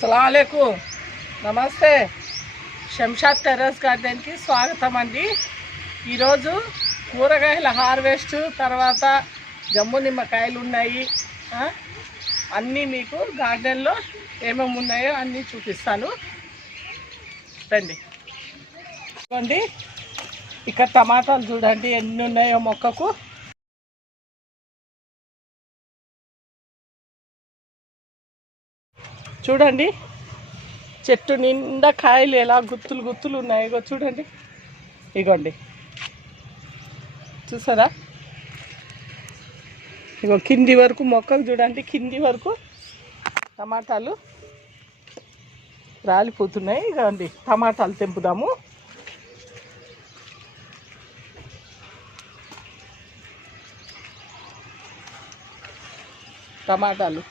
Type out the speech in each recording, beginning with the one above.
సలాంకు నమస్తే. శంషాద్ టెర్రస్ గార్డెన్కి స్వాగతం అండి ఈరోజు కూరగాయల హార్వెస్ట్ తర్వాత జమ్ము నిమ్మకాయలు ఉన్నాయి. అన్నీ మీకు గార్డెన్లో ఏమేమి ఉన్నాయో అన్నీ చూపిస్తాను. రండి. చూడండి ఇక్కడ టమాటాలు చూడండి ఎన్ని ఉన్నాయో మొక్కకు. చూడండి. చెట్టు నిండా కాయలు ఎలా గుత్తులు గుత్తులు ఉన్నాయి. ఇగో చూడండి. ఇగోండి. చూసారా? ఇగో కింది వరకు మొక్కలు చూడండి. కింది వరకు టమాటాలు రాలిపోతున్నాయి. ఇగోండి. టమాటాలు తెంపుదాము. టమాటాలు.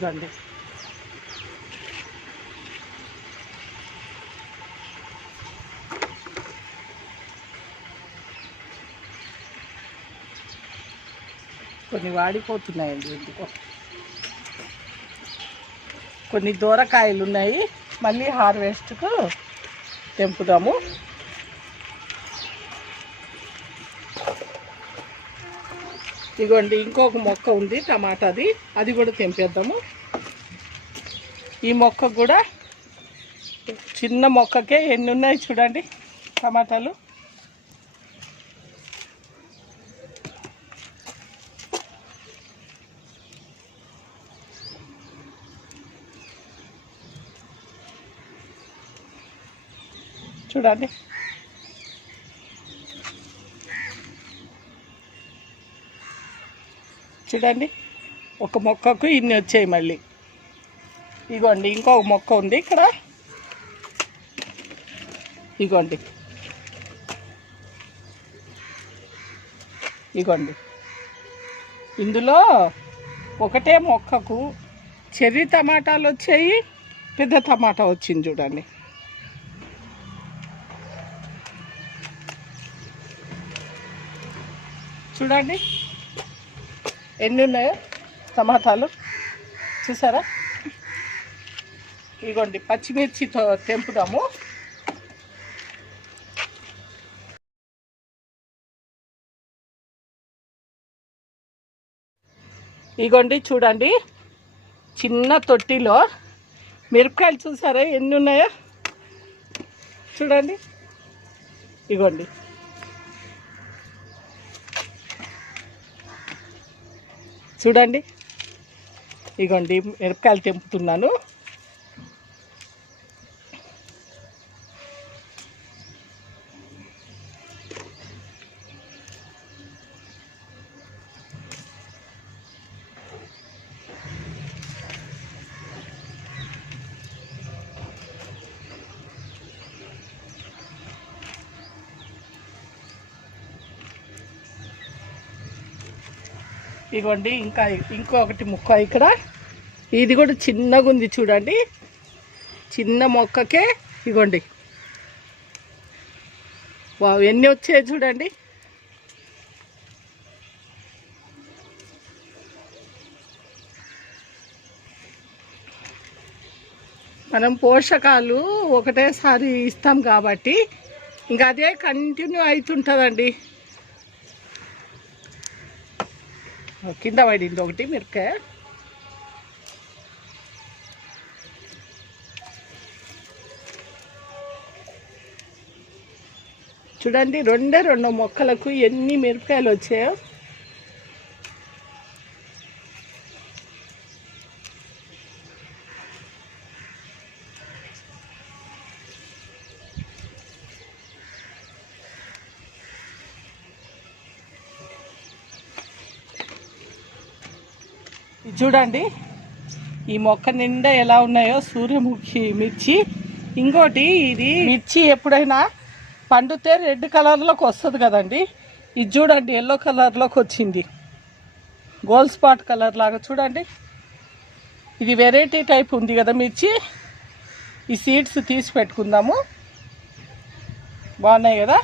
ఇగండి కొన్ని వాడిపోతున్నాయండి ఎందుకో. కొన్ని దూరకాయలు ఉన్నాయి మళ్ళీ హార్వెస్ట్కు తెంపుదాము. ఇదిగోండి ఇంకొక మొక్క ఉంది టమాటాది. అది కూడా తెంపేద్దాము. ఈ మొక్క కూడా చిన్న మొక్కకే ఎన్ని ఉన్నాయి చూడండి టమాటాలు. చూడండి. చూడండి. ఒక మొక్కకు ఇన్ని వచ్చాయి మళ్ళీ. ఇగోండి ఇంకొక మొక్క ఉంది ఇక్కడ. ఇగోండి. ఇగోండి. ఇందులో ఒకటే మొక్కకు చెర్రీ టమాటాలు వచ్చాయి పెద్ద టమాటా వచ్చింది చూడండి. చూడండి. ఎన్ని ఉన్నాయో టమాటాలు? చూసారా? ఇగోండి పచ్చిమిర్చితో తెంపుదాము. ఇగోండి చూడండి. చిన్న తొట్టిలో మిరపకాయలు చూసారా? ఎన్ని ఉన్నాయో చూడండి. ఇగోండి. చూడండి. ఇగోండి మిరపకాయలు తెంపుతున్నాను. ఇగోండి ఇంకా ఇంకొకటి మొక్క ఇక్కడ. ఇది కూడా చిన్నగా ఉంది చూడండి. చిన్న మొక్కకే ఇగోండి వా ఎన్ని వచ్చాయి చూడండి. మనం పోషకాలు ఒకటేసారి ఇస్తాం కాబట్టి ఇంకా అదే కంటిన్యూ అవుతుంటుందండి. కింద పడింది ఒకటి మిరపకాయ. చూడండి రెండే రెండు మొక్కలకు ఎన్ని మిరపకాయలు వచ్చాయో. చూడండి. ఈ మొక్క నిండా ఎలా ఉన్నాయో సూర్యముఖి మిర్చి. ఇంకోటి ఇది మిర్చి ఎప్పుడైనా పండితే రెడ్ కలర్లోకి వస్తుంది కదండి. ఇది చూడండి ఎల్లో కలర్లోకి వచ్చింది. గోల్డ్ స్పాట్ కలర్ లాగా చూడండి. ఇది వెరైటీ టైప్ ఉంది కదా మిర్చి. ఈ సీడ్స్ తీసి పెట్టుకుందాము. బాగున్నాయి కదా?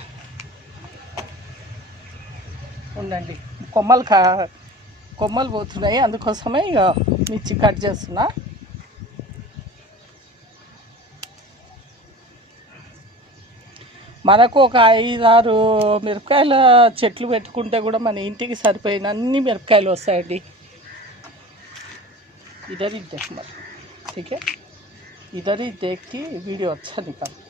ఉండండి. కొమ్మలు కా కొమ్మలు పోతున్నాయి అందుకోసమే ఇక మిర్చి కట్ చేస్తున్నా మనకు ఒక ఐదారు మిరపకాయల చెట్లు పెట్టుకుంటే కూడా మన ఇంటికి సరిపోయిన అన్ని మిరపకాయలు వస్తాయండి इधर ही देख मत ठीक है इधर ही देख के वीडियो अच्छा निकाल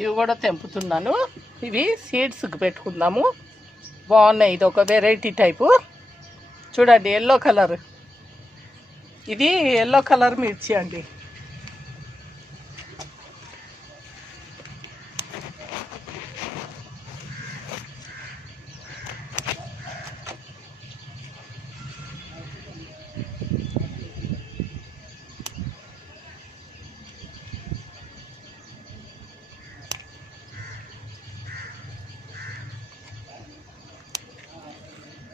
ఇవి కూడా తెంపుతున్నాను. ఇవి సీడ్స్కి పెట్టుకుందాము. బాగున్నాయి. ఇది ఒక వెరైటీ టైపు చూడండి ఎల్లో కలర్ ఇది ఎల్లో కలర్ మిర్చి అండి.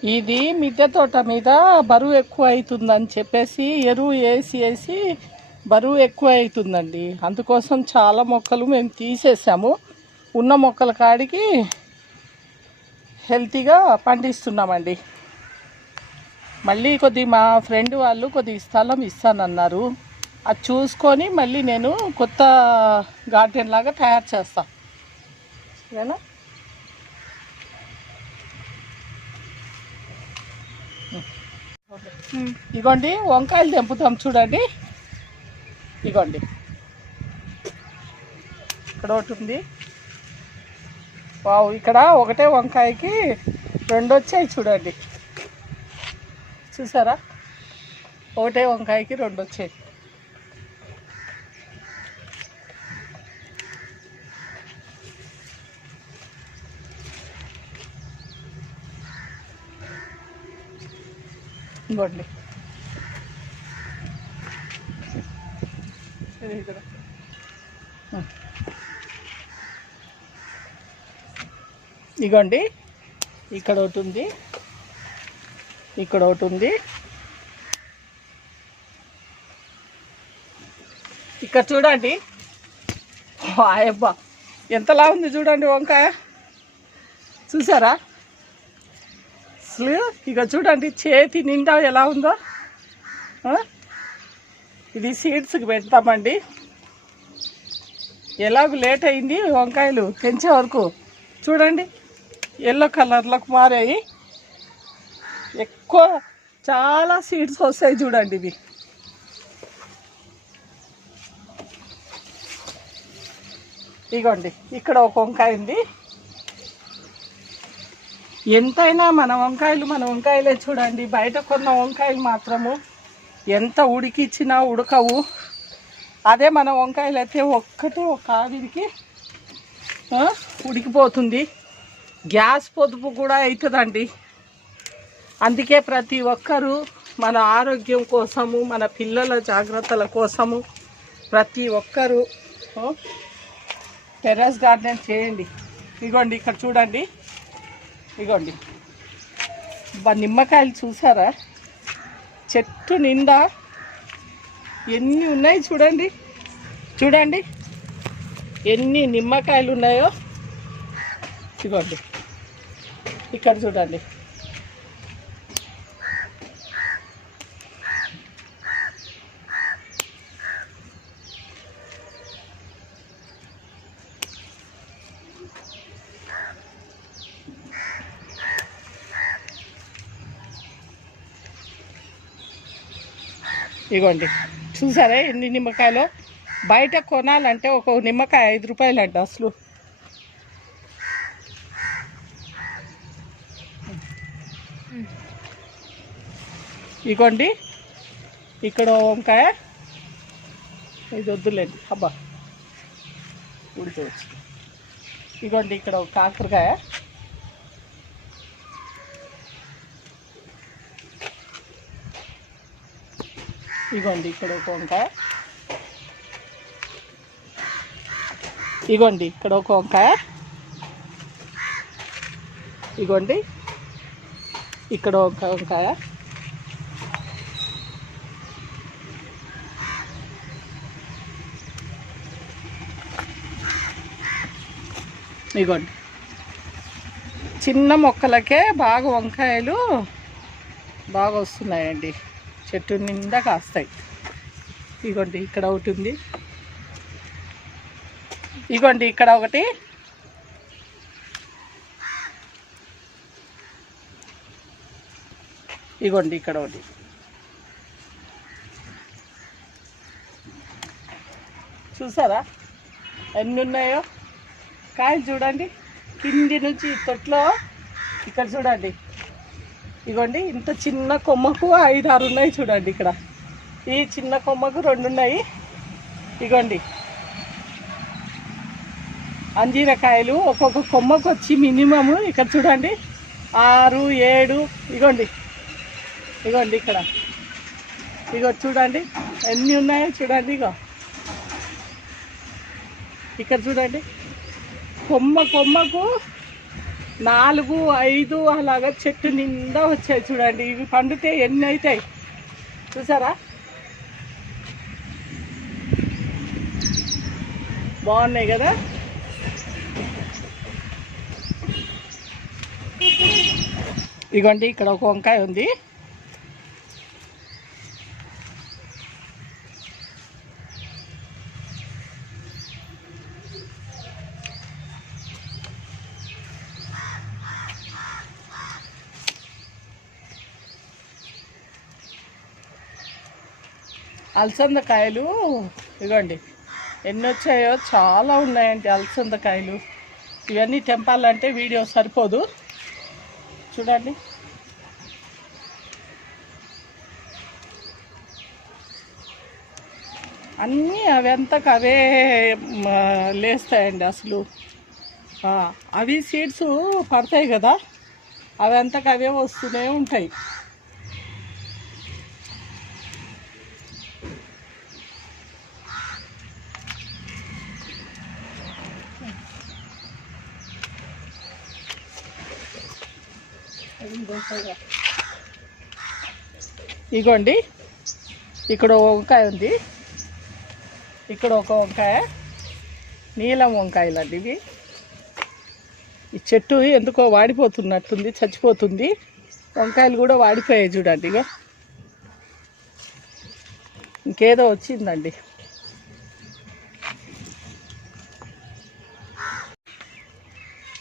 ఇది మిద్దె తోట మీద బరువు ఎక్కువ అవుతుందని చెప్పేసి ఎరువు వేసి వేసి బరువు ఎక్కువ అవుతుందండి అందుకోసం చాలా మొక్కలు మేము తీసేసాము. ఉన్న మొక్కల కాడికి హెల్తీగా పండిస్తున్నామండి. మళ్ళీ కొద్ది మా ఫ్రెండ్ వాళ్ళు కొద్ది స్థలం ఇస్తానన్నారు. అది చూసుకొని మళ్ళీ నేను కొత్త గార్డెన్ లాగా తయారు చేస్తాను ఇగోండి వంకాయలు తెంపుతాం చూడండి. ఇగోండి. ఇక్కడ ఒకటి ఉంది. వావ్ ఇక్కడ ఒకటే వంకాయకి రెండు వచ్చాయి చూడండి. చూసారా? ఒకటే వంకాయకి రెండు వచ్చాయి. ఇంకోండి ఇక్కడ. ఇగోండి. ఇక్కడ ఒకటి ఉంది. ఇక్కడ ఒకటి ఉంది. ఇక్కడ చూడండి. అయ్యబ్బా ఎంతలా ఉంది చూడండి వంకాయ. చూసారా? అసలు ఇక చూడండి చేతి నిండా ఎలా ఉందో. ఇది సీడ్స్కి పెడతామండి. ఎలాగ లేట్ అయింది వంకాయలు పెంచే వరకు. చూడండి ఎల్లో కలర్లోకి మారాయి. ఎక్కువ చాలా సీడ్స్ వస్తాయి చూడండి ఇవి. ఇగోండి ఇక్కడ ఒక వంకాయ ఉంది. ఎంతైనా మన వంకాయలు మన వంకాయలే చూడండి. బయట కొన్న వంకాయలు మాత్రము ఎంత ఉడికిచ్చినా ఉడకవు. అదే మన వంకాయలు అయితే ఒక్కటే ఒక ఆవిరికి ఉడికిపోతుంది. గ్యాస్ పొదుపు కూడా అవుతుందండి అందుకే ప్రతి ఒక్కరూ మన ఆరోగ్యం కోసము మన పిల్లల జాగ్రత్తల కోసము ప్రతి ఒక్కరూ టెర్రస్ గార్డెన్ చేయండి. ఇగోండి ఇక్కడ చూడండి. ఇగోండి. నిమ్మకాయలు చూసారా? చెట్టు నిండా ఎన్ని ఉన్నాయి చూడండి. చూడండి. ఎన్ని నిమ్మకాయలు ఉన్నాయో. ఇగోండి. ఇక్కడ చూడండి. ఇదిగోండి. చూసారా ఎన్ని నిమ్మకాయలు? బయట కొనాలంటే ఒక నిమ్మకాయ ఐదు రూపాయలు అంట అసలు. ఇగోండి ఇక్కడ వంకాయ. ఇది వద్దులేండి. అబ్బా. ఉడిపోవచ్చు ఇగోండి ఇక్కడ ఒక కాకరకాయ. ఇగోండి ఇక్కడ ఒక వంకాయ. ఇగోండి ఇక్కడ ఒక వంకాయ. ఇగోండి ఇక్కడ ఒక వంకాయ. ఇగోండి. చిన్న మొక్కలకే బాగా వంకాయలు బాగా వస్తున్నాయండి. చెట్టు నిండా కాస్తాయి. ఇగోండి ఇక్కడ ఒకటి ఉంది. ఇగోండి ఇక్కడ ఒకటి. ఇగోండి ఇక్కడ ఒకటి. చూసారా? ఎన్ని ఉన్నాయో కాయలు చూడండి. కింది నుంచి తొట్లో. ఇక్కడ చూడండి. ఇగోండి ఇంత చిన్న కొమ్మకు ఐదు ఆరు ఉన్నాయి చూడండి ఇక్కడ. ఈ చిన్న కొమ్మకు రెండు ఉన్నాయి. ఇగోండి. అంజీరకాయలు ఒక్కొక్క కొమ్మకు వచ్చి మినిమము ఇక్కడ చూడండి. ఆరు ఏడు ఇగోండి. ఇగోండి ఇక్కడ. ఇగో చూడండి ఎన్ని ఉన్నాయో చూడండి ఇగో. ఇక్కడ చూడండి. కొమ్మ కొమ్మకు నాలుగు ఐదు అలాగా చెట్టు నిండా వచ్చాయి చూడండి. ఇవి పండితే ఎన్ని అవుతాయి? చూసారా? బాగున్నాయి కదా? ఇగోండి ఇక్కడ ఒక వంకాయ ఉంది. అలసందకాయలు. ఇగోండి ఎన్ని వచ్చాయో చాలా ఉన్నాయండి అలసందకాయలు. ఇవన్నీ తెంపాలంటే వీడియో సరిపోదు. చూడండి. అన్నీ అవంతకు అవే లేస్తాయండి అసలు. అవి సీడ్స్ పడతాయి కదా అవి అవే వస్తూనే ఉంటాయి. ఇగోండి. ఇక్కడ ఒక వంకాయ ఉంది. ఇక్కడ ఒక వంకాయ. నీలం వంకాయలు అండి ఇవి. ఈ చెట్టు ఎందుకో వాడిపోతున్నట్టుంది చచ్చిపోతుంది. వంకాయలు కూడా వాడిపోయాయి చూడండి ఇక ఇంకేదో వచ్చిందండి.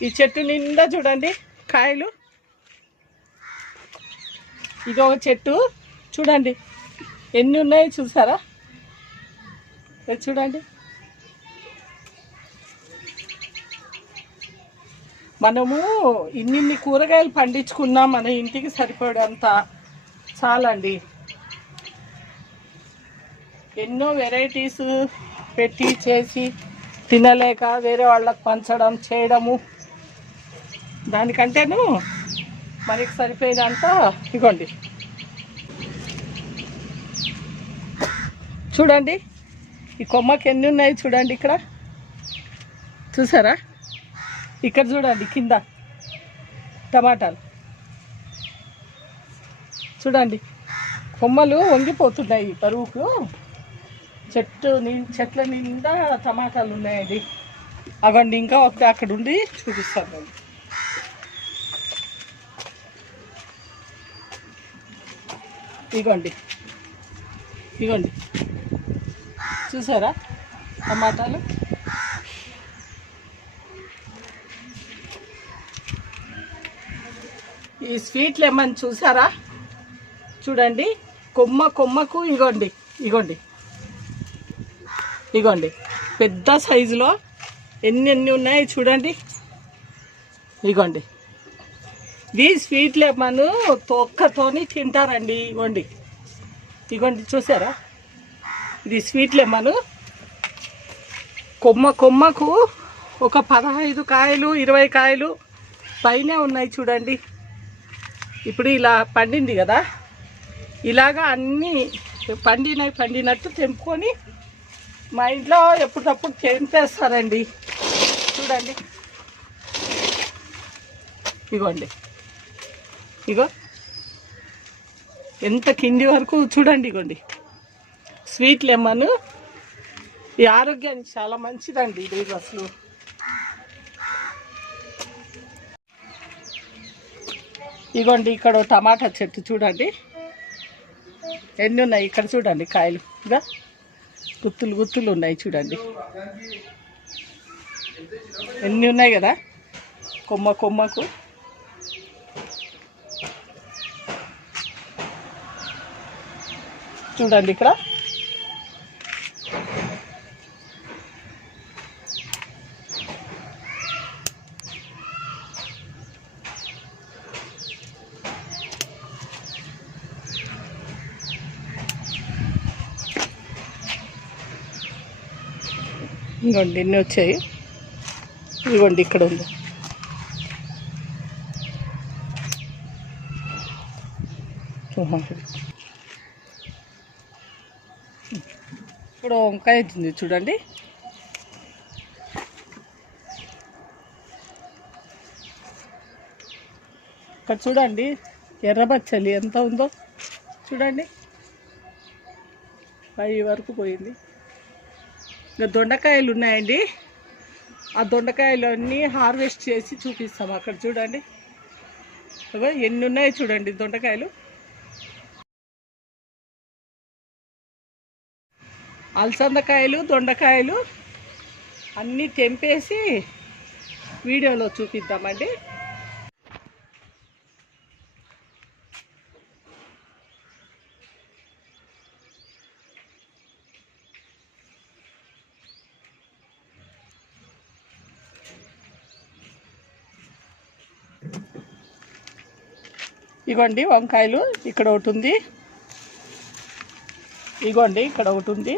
ఈ చెట్టు నిండా చూడండి కాయలు. ఇది ఒక చెట్టు. చూడండి. ఎన్ని ఉన్నాయో చూసారా? చూడండి. మనము ఇన్నిన్ని కూరగాయలు పండించుకున్నా మన ఇంటికి సరిపడంత చాలండి. ఎన్నో వెరైటీస్ పెట్టి చేసి తినలేక వేరే వాళ్ళకి పంచడం చేయడము. దానికంటేను మనకి సరిపోయినంత ఇగోండి. చూడండి ఈ కొమ్మకి ఎన్ని ఉన్నాయి చూడండి ఇక్కడ. చూసారా? ఇక్కడ చూడండి కింద టమాటాలు. చూడండి కొమ్మలు వంగిపోతున్నాయి పరువుకు. చెట్టు ని చెట్ల నిండా టమాటాలు ఉన్నాయండి. అవండి ఇంకా ఒకటి అక్కడ ఉండి చూపిస్తాను. ఇగోండి. ఇగోండి. చూసారా టమాటాలు? ఈ స్వీట్ లెమన్ చూసారా? చూడండి. కొమ్మ కొమ్మకు ఇగోండి. ఇగోండి. ఇగోండి. పెద్ద సైజులో ఎన్ని ఎన్ని ఉన్నాయి చూడండి. ఇగోండి. ఈ స్వీట్లు ఏమను తొక్కతోని తింటారండి ఇగోండి. ఇవ్వండి చూసారా? ఇది స్వీట్లు ఏమను కొమ్మ కొమ్మకు ఒక పదహైదు కాయలు ఇరవై కాయలు పైనే ఉన్నాయి చూడండి. ఇప్పుడు ఇలా పండింది కదా? ఇలాగా అన్నీ పండినవి పండినట్టు తెంపుకొని మా ఇంట్లో ఎప్పుడప్పుడు తెంపేస్తారండి. చూడండి. ఇగోండి. ఇగో. ఎంత కింది వరకు చూడండి ఇగోండి. Sweet lemon. ఈ ఆరోగ్యానికి చాలా మంచిదండి ఇది అసలు. ఇగోండి ఇక్కడ టమాటా చెట్టు చూడండి. ఎన్ని ఉన్నాయి ఇక్కడ చూడండి కాయలు. ఇక గుత్తులు గుత్తులు ఉన్నాయి చూడండి. ఎన్ని ఉన్నాయి కదా? కొమ్మ కొమ్మకు. చూడండి ఇక్కడ. ఇదిగోండి ఎన్ని వచ్చాయి. ఇదిగోండి ఇక్కడ ఉంది. ఆహా. ఇప్పుడు వంకాయ అవుతుంది చూడండి. ఇక్కడ చూడండి ఎర్రబచ్చలి ఎంత ఉందో చూడండి. పై వరకు పోయింది. ఇంకా దొండకాయలు ఉన్నాయండి. ఆ దొండకాయలు అన్నీ హార్వెస్ట్ చేసి చూపిస్తాం అక్కడ చూడండి. ఎన్ని ఉన్నాయి చూడండి దొండకాయలు. అలసందకాయలు దొండకాయలు అన్నీ తెంపేసి వీడియోలో చూపిద్దామండి. ఇగోండి వంకాయలు ఇక్కడ ఒకటి ఉంది. ఇగోండి ఇక్కడ ఒకటి ఉంది.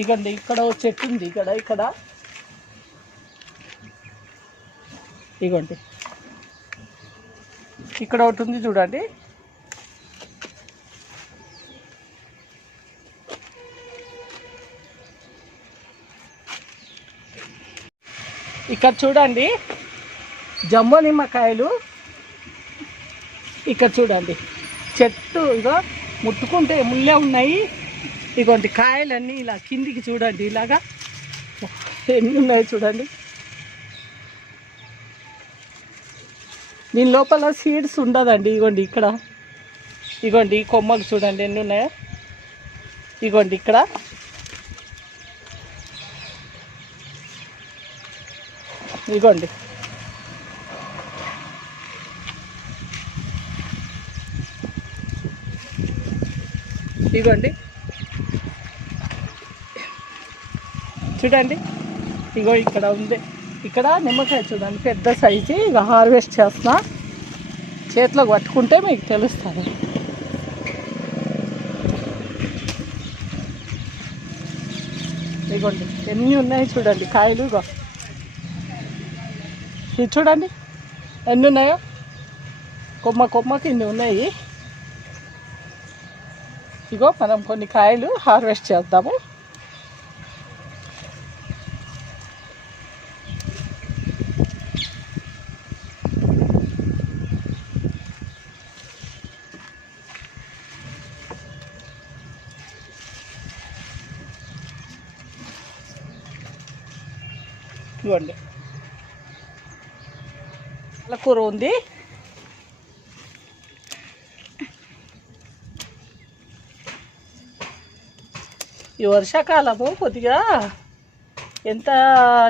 ఇగోండి ఇక్కడ ఒక చెట్టు ఉంది ఇక్కడ ఇక్కడ. ఇగోండి. ఇక్కడ ఒకటి ఉంది చూడండి. ఇక్కడ చూడండి జంబో నిమ్మకాయలు. ఇక్కడ చూడండి చెట్టు ఇగో ముట్టుకుంటే ముళ్ళే ఉన్నాయి. ఇగోండి కాయలన్నీ ఇలా కిందికి చూడండి ఇలాగా. ఎన్ని ఉన్నాయి చూడండి. దీని లోపల సీడ్స్ ఉండదండి ఇగోండి ఇక్కడ. ఇగోండి ఈ కొమ్మలు చూడండి ఎన్ని ఉన్నాయో. ఇగోండి ఇక్కడ. ఇగోండి. ఇగోండి. చూడండి. ఇగో ఇక్కడ ఉంది. ఇక్కడ నిమ్మకాయ చూడండి. పెద్ద సైజు. ఇక హార్వెస్ట్ చేస్తున్నా. చేతిలో పట్టుకుంటే మీకు తెలుస్తుంది. ఇగోండి. ఎన్ని ఉన్నాయి చూడండి. కాయలు ఇగో. ఇది చూడండి. ఎన్ని ఉన్నాయో? కొమ్మ కొమ్మకి ఇన్ని ఉన్నాయి. ఇగో మనం కొన్ని కాయలు హార్వెస్ట్ చేద్దాము ఇవ్వండి పాలకూర ఉంది. ఈ వర్షాకాలము కొద్దిగా ఎంత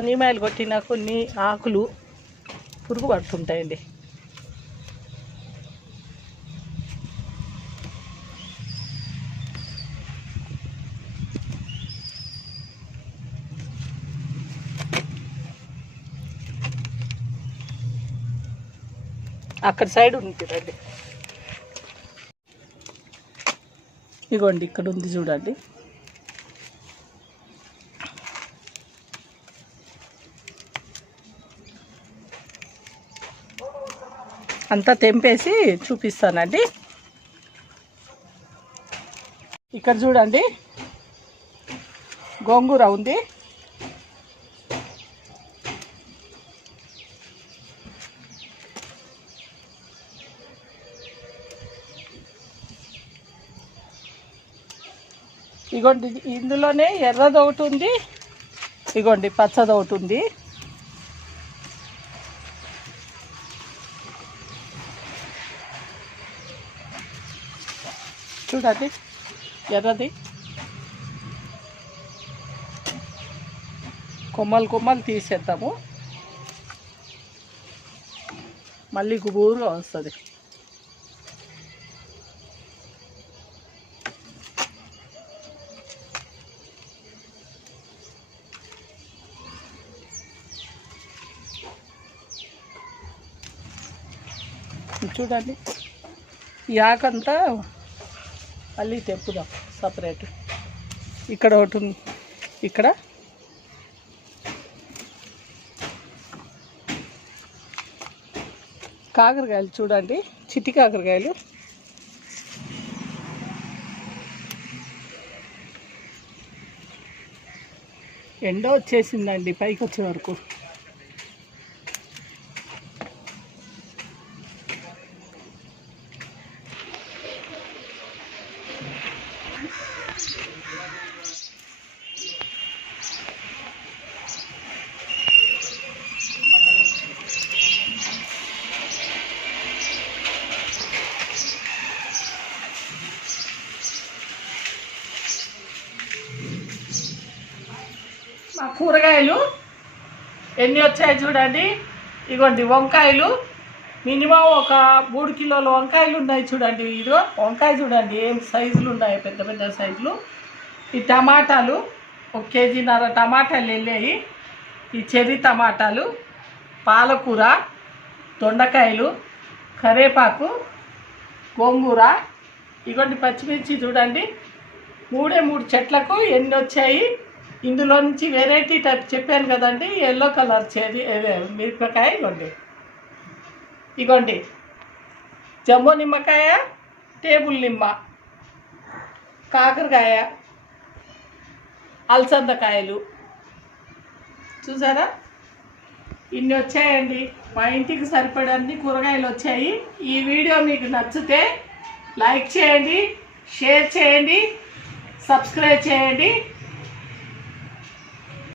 నీమాయిలు కొట్టినా కొన్ని ఆకులు పురుగు పడుతుంటాయండి. అక్కడ సైడ్ ఉంటుందండి ఇగోండి ఇక్కడ ఉంది చూడండి. అంతా తెంపేసి చూపిస్తానండి. ఇక్కడ చూడండి. గోంగూర ఉంది. ఇగోండి ఇందులోనే ఎర్రది ఒకటి ఉంది. ఇగోండి పచ్చది ఒకటి ఉంది. చూడండి ఎర్రది. కొమ్మలు కొమ్మలు తీసేద్దాము. మళ్ళీ గుబూరుగా వస్తుంది. చూడండి. ఈ ఆకంతా మళ్ళీ తెప్పుదాం సపరేట్. ఇక్కడ ఒకటి ఉంది. ఇక్కడ. కాకరకాయలు చూడండి. చిట్టి కాకరకాయలు. ఎండ వచ్చేసిందండి పైకి వచ్చే వరకు మా కూరగాయలు ఎన్ని వచ్చాయి చూడండి? ఇగోండి వంకాయలు. మినిమం ఒక మూడు కిలోల వంకాయలు ఉన్నాయి చూడండి. ఇదిగో వంకాయ చూడండి. ఏం సైజులు ఉన్నాయి? పెద్ద పెద్ద సైజులు. ఈ టమాటాలు ఒక కేజీన్నర టమాటాలు వెళ్ళాయి. ఈ చెర్రీ టమాటాలు పాలకూర దొండకాయలు కరేపాకు గోంగూర ఇగోండి పచ్చిమిర్చి చూడండి. మూడే మూడు చెట్లకు ఎన్ని వచ్చాయి? ఇందులో నుంచి వెరైటీ టైప్ చెప్పాను కదండి ఎల్లో కలర్ చేది మిరపకాయ ఇగోండి. ఇగోండి. జమ్ము నిమ్మకాయ టేబుల్ నిమ్మ కాకరకాయ అలసందకాయలు. చూసారా? ఇన్ని వచ్చాయండి. మా ఇంటికి సరిపడన్ని కూరగాయలు వచ్చాయి. ఈ వీడియో మీకు నచ్చితే లైక్ చేయండి షేర్ చేయండి సబ్స్క్రైబ్ చేయండి.